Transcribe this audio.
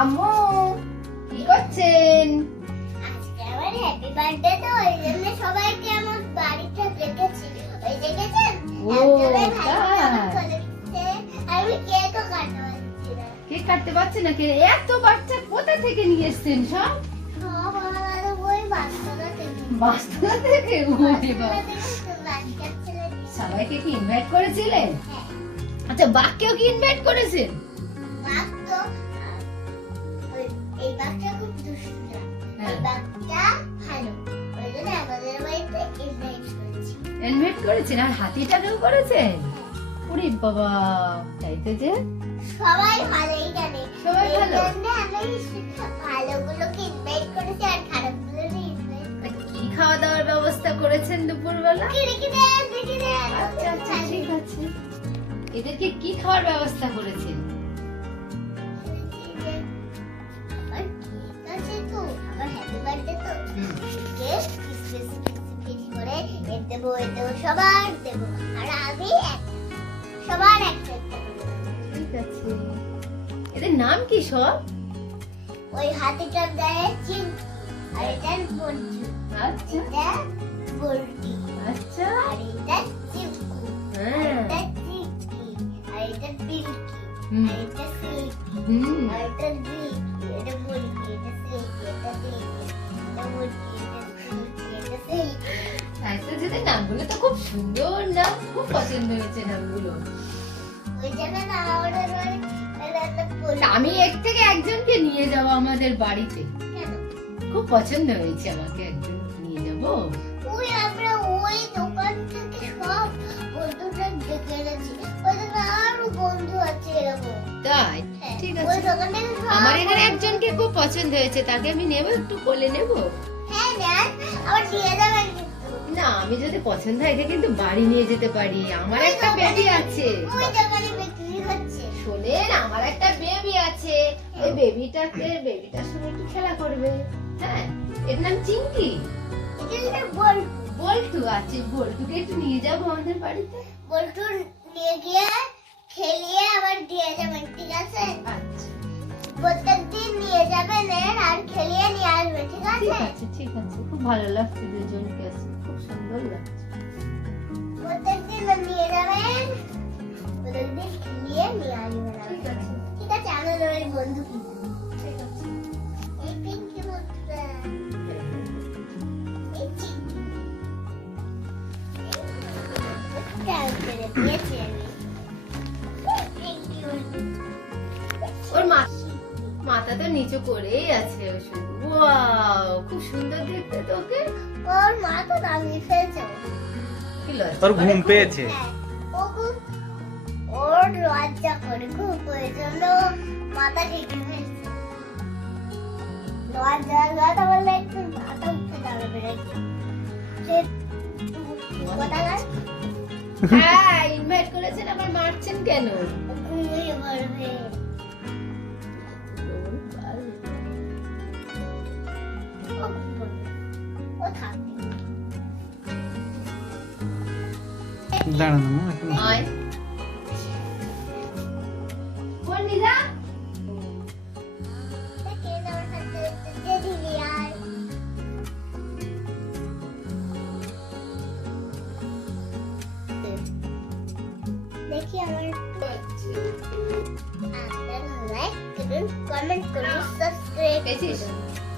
আম্মু কি করছেন? আজকে আমার হ্যাপি বার্থডে তো ওই জন্য সবাইকে আমার বাড়িতে ডেকেছি ওই দেখেছেন? একজনের ভাই আমার কোলে দিচ্ছে, আমি কেকও কাটতে পারছি না। কেক কাটতে পারছে না কে? এত বাচ্চা কোথা থেকে নিয়ে এসছেন সব? থেকে। ওরে বাবা। সবাইকে কি ইনভাইট করেছিলেন? হ্যাঁ, আচ্ছা বাক্যও কি ইনভাইট করেছেন? বাঘ তো, এই বাঘটা খুব দুষ্টু না। হ্যাঁ। বাঘটা ভালো। ওই জন্য আমাদের বাড়িতে ইনভাইট করেছি। ইনভাইট করেছেন? আর হাতিটাকেও করেছেন? ওরে বাবা তাই তো যে? সবাই ভালোই জানে। সবাই ভালো? আমি ভালোগুলোকে ইনভাইট করেছি আর খারাপগুলোকে ইনভাইট তা কি খাওয়া দাওয়ার ব্যবস্থা করেছেন দুপুরবেলা? আচ্ছা আচ্ছা ঠিক আছে। এদেরকে কি খাওয়ার ব্যবস্থা করেছেন? দেবো এর সবার দেবো। আর আমি সবার একটা। ঠিক আছে। এদের নাম কি সব? ওই হাতিটার গায়ে চিন আর এটার বলছি আচ্ছা। এটা বল্টি। আচ্ছা। নামগুলো তো খুব সুন্দর নাম খুব পছন্দ হয়েছে নামগুলো আমি এক থেকে একজনকে নিয়ে যাব আমাদের বাড়িতে খুব পছন্দ হয়েছে আমাকে একজন নিয়ে যাব ওই আমরা ওই দোকান থেকে সব ডেকে এনেছি জন্য আরও বন্ধু আছে এরকম তাই ঠিক আছে আমার এখানে একজনকে খুব পছন্দ হয়েছে তাকে আমি নেব একটু কোলে নেব হ্যাঁ দিয়ে যাবেন না আমি যদি পছন্দ হয় একে কিন্তু বাড়ি নিয়ে যেতে পারি। আমার একটা বেবি আছে। শোনেন আমার একটা বেবি আছে। ওই বেবিটাকে বেবিটার সঙ্গে একটু খেলা করবে। হ্যাঁ এর নাম এটা বল্টু আছে বল্টুকে একটু নিয়ে যাব আমাদের বাড়িতে। বল্টু নিয়ে গিয়ে খেলিয়ে আবার দিয়ে যাবেন ঠিক আছে? আচ্ছা। প্রত্যেকদিন নিয়ে যাবেন আর ঠিক আছে? ঠিক আছে। খুব ভালো লাগছে দুজনকে খুব সুন্দর লাগছে। প্রত্যেকদিন নিয়ে যাবেন। প্রত্যেকদিন খেলিয়ে নিয়ে আসবেন ঠিক আছে। ঠিক আছে আমাদের ওই বন্ধু কিন্তু ঠিক আছে। এই পিঙ্কি বন্ধুটা। এই চিকি টাইম করে দিয়েছি আমি এই পিঙ্কি বন্ধু ওর মা মাথা তো নিচু করেই আছে ও শুধু। খুব সুন্দর দেখতে তোকে। ওর মা তো দামিয়ে ফেলছে। তোর ঘুম পেয়েছে? হ্যাঁ, ও ওর লজ্জা করে খুব ওই জন্য মাথা ঢেকে ফেলছে লজ্জা লজ্জা বললে একটু মাথা উঠতে যাবে বেরোচ্ছে সে কোথাকার হ্যাঁ ইনভাইট করেছেন আবার মারছেন কেন? ঘুমিয়ে পড়বে। লাইক করুন কমেন্ট করুন সাবস্ক্রাইব পেয়েছিস? করুন